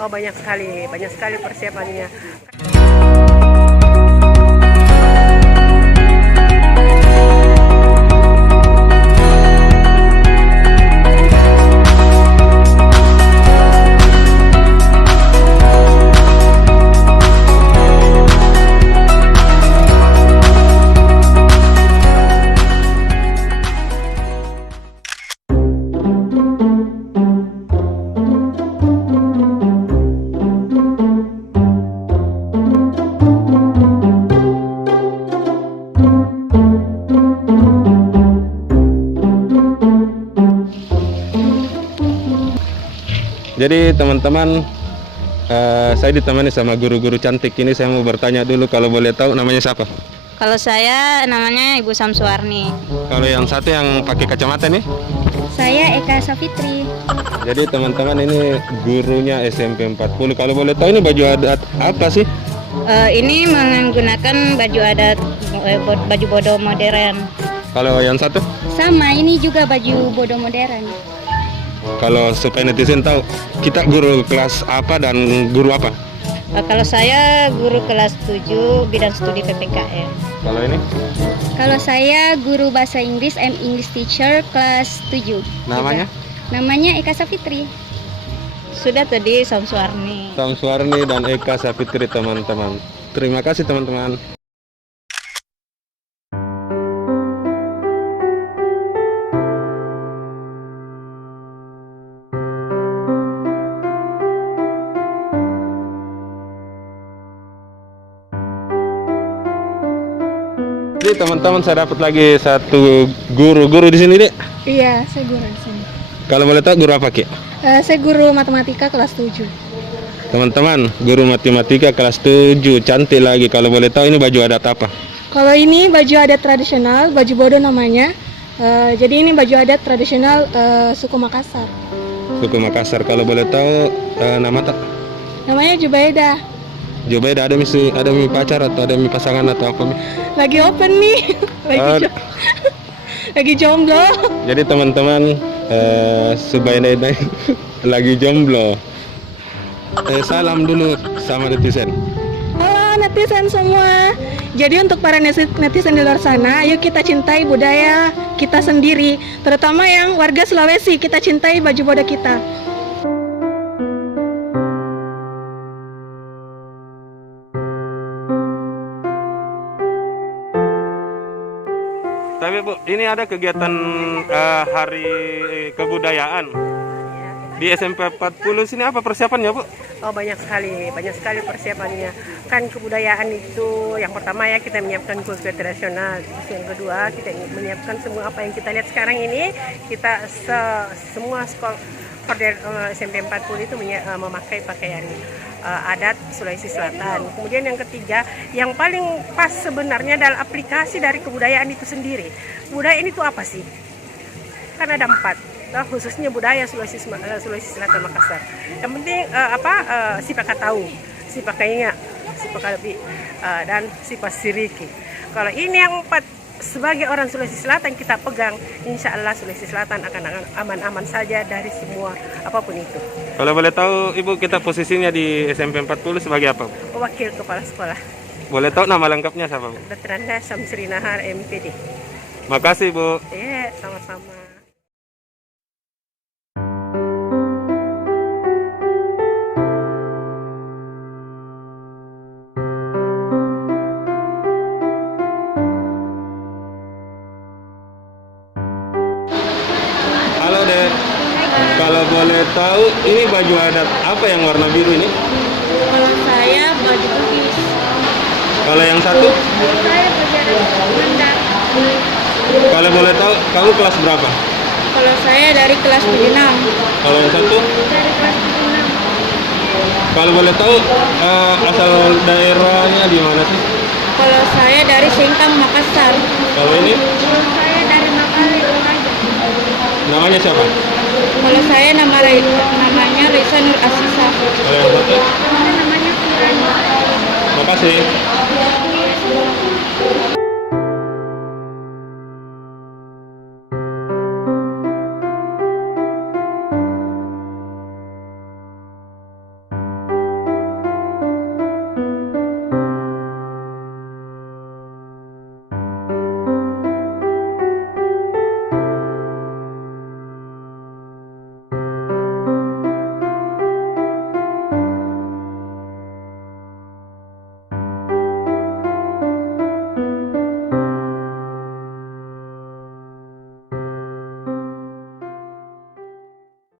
Oh, banyak sekali persiapannya. Jadi teman-teman, saya ditemani sama guru-guru cantik ini. Saya mau bertanya dulu, kalau boleh tahu namanya siapa? Kalau saya namanya Ibu Samsuarni. Kalau yang satu yang pakai kacamata nih? Saya Eka Safitri. Jadi teman-teman, ini gurunya SMP 40. Kalau boleh tahu ini baju adat apa sih? Ini menggunakan baju adat, baju bodo modern. Kalau yang satu? Sama, ini juga baju bodo modern. Kalau supaya netizen tahu, kita guru kelas apa dan guru apa? Kalau saya guru kelas 7 bidang studi PPKN. Kalau ini? Kalau saya guru bahasa Inggris and English teacher kelas 7. Namanya? Namanya Eka Safitri. Sudah tadi Samsuarni. Samsuarni dan Eka Safitri, teman-teman. Terima kasih teman-teman. Jadi teman-teman, saya dapat lagi satu guru di sini, Dek. Iya, saya guru di sini. Kalau boleh tahu guru apa, Ki? Saya guru matematika kelas 7. Teman-teman, guru matematika kelas 7, cantik lagi. Kalau boleh tahu ini baju adat apa? Kalau ini baju adat tradisional, baju bodo namanya. Jadi ini baju adat tradisional suku Makassar. Suku Makassar. Kalau boleh tahu nama tak? Namanya Jubaida. Jubaida, ada mi pacar atau ada mi pasangan atau apa? Mi? Lagi open nih. Lagi jomblo. Jadi teman-teman, Subaida ini lagi jomblo. Salam dulu sama netizen. Halo netizen semua. Jadi untuk para netizen di luar sana, ayo kita cintai budaya kita sendiri, terutama yang warga Sulawesi. Kita cintai baju bodo kita. Tapi Bu, ini ada kegiatan hari kebudayaan di SMP 40 sini. Apa persiapannya, Bu? Oh, banyak sekali persiapannya. Kan kebudayaan itu yang pertama ya, kita menyiapkan kultur tradisional. Terus yang kedua, kita menyiapkan semua apa yang kita lihat sekarang ini. Kita semua sekolah SMP 40 itu memakai pakaian adat Sulawesi Selatan. Kemudian yang ketiga, yang paling pas sebenarnya adalah aplikasi dari kebudayaan itu sendiri. Kebudayaan itu apa sih? Kan ada 4. Nah, khususnya budaya Sulawesi Selatan Makassar. Yang penting si pakatau, si pakainya, si pakalebi, dan si pasiriki. Kalau ini yang 4 sebagai orang Sulawesi Selatan kita pegang, insya Allah Sulawesi Selatan akan aman-aman saja dari semua apapun itu. Kalau boleh tahu Ibu, kita posisinya di SMP 40 sebagai apa? Wakil Kepala Sekolah. Boleh tahu nama lengkapnya siapa, Bu? Dr. Anda Samsri Nahar, MPD. Makasih, Bu. Iya, sama-sama. Halo, Dek. Kalau boleh tahu, ini baju adat apa yang warna biru ini? Kalau saya baju bugis. Kalau yang satu? Saya baju adat Sunda. Kalau boleh tahu, kamu kelas berapa? Kalau saya dari kelas 76. Kalau yang satu? Dari kelas 76. Kalau boleh tahu, asal daerahnya di mana sih? Kalau saya dari Singkang, Makassar. Kalau ini? Kalau saya dari Makale, Toraja. Namanya siapa? Kalau saya namanya Risa Nur Asisa. Kalau yang satu? Namanya Firani. Makasih.